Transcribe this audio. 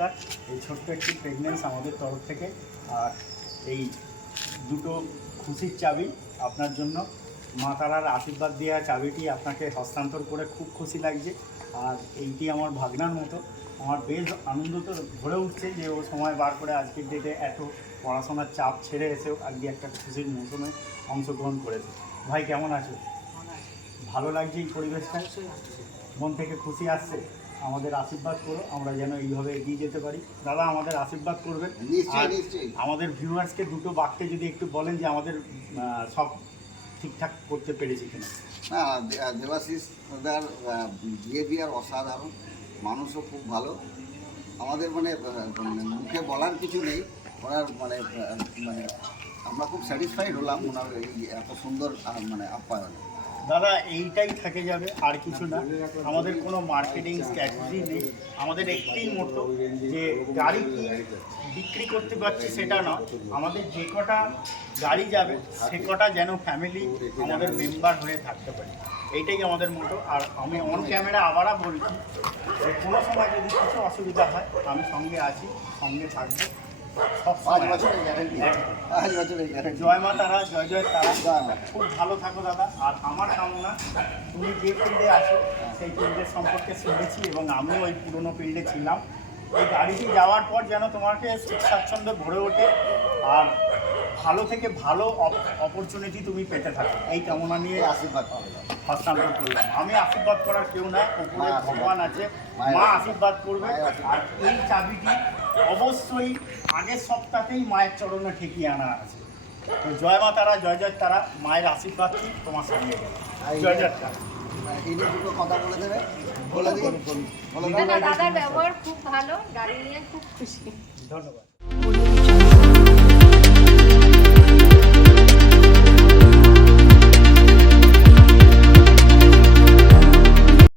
নমস্কার। এই ছোট্ট একটি প্রেগনেন্স আমাদের তরফ থেকে, আর এই দুটো খুশির চাবি আপনার জন্য। মা তারার আশীর্বাদ দেওয়া চাবিটি আপনাকে হস্তান্তর করে খুব খুশি লাগছে। আর এইটি আমার ভাগনার মতো, আমার বেশ আনন্দ তো ভরে উঠছে যে ও সময় বার করে আজকের ডেটে এত পড়াশোনার চাপ ছেড়ে এসেও আজকে একটা খুশির মৌসুমে অংশগ্রহণ করেছে। ভাই কেমন আছো? ভালো লাগছে এই পরিবেশটা? মন থেকে খুশি আসছে? আমাদের আশীর্বাদ করো, আমরা যেন এইভাবে এগিয়ে যেতে পারি। দাদা আমাদের আশীর্বাদ করবেন। আমাদের ভিউয়ার্সকে দুটো বাক্যে যদি একটু বলেন যে আমাদের সব ঠিকঠাক করতে পেরেছি কিনা। না, দেবাশিস দার বিহেভিয়ার অসাধারণ, মানুষও খুব ভালো। আমাদের মানে মুখে বলার কিছু নেই, ওনার মানে মানে আমরা খুব স্যাটিসফাইড হলাম ওনার এই এত সুন্দর মানে আপ্যায়ন। দাদা এইটাই থেকে যাবে, আর কিছু না। আমাদের কোনো মার্কেটিং স্ট্র্যাটেজি নেই, আমাদের একটাই মোটো যে গাড়ি কি বিক্রি করতে পারছি সেটা নয়, আমাদের যে কটা গাড়ি যাবে সে কটা যেন ফ্যামিলি আমাদের মেম্বার হয়ে থাকতে পারে, এইটাই আমাদের মোটো। আর আমি অন ক্যামেরা আবারও বলছি যে কোনো সময় যদি কিছু অসুবিধা হয় আমি সঙ্গে আছি, সঙ্গে থাকবো। 5 বছরের গ্যারেন্টি, 5 বছরের গ্যারেন্টি। জয় মা তারা, জয় জয় তারা। খুব ভালো থাকো দাদা। আর আমার কামনা তুমি যে ফিল্ডে আসো সেই ফিল্ডের সম্পর্কে শুনেছি এবং আমিও ওই পুরনো ফিল্ডে ছিলাম। এই গাড়িটি যাওয়ার পর যেন তোমাকে সুখ স্বাচ্ছন্দ্য ভরে ওঠে আর ভালো থেকে ভালো অপরচুনিটি তুমি পেতে থাকো, এই কামনা নিয়ে আশীর্বাদ করলাম, হস্তান্তর করলাম। আমি আশীর্বাদ করার কেউ না, উপরে ভগবান আছে, মা আশীর্বাদ করবে। আর এই চাবিটি অবশ্যই আগের সপ্তাহেই মায়ের চরণে ঠেকিয়ে আনা আছে। তো জয় মা তারা, জয় জয় তারা, মায়ের আশীর্বাদ কি তোমার সঙ্গে গেল। জয় জয় তারা। এই নিয়ে দুটো কথা বলে দেবে, বলে দিন। দাদার ব্যবহার খুব ভালো, গাড়ি নিয়ে খুব খুশি। ধন্যবাদ।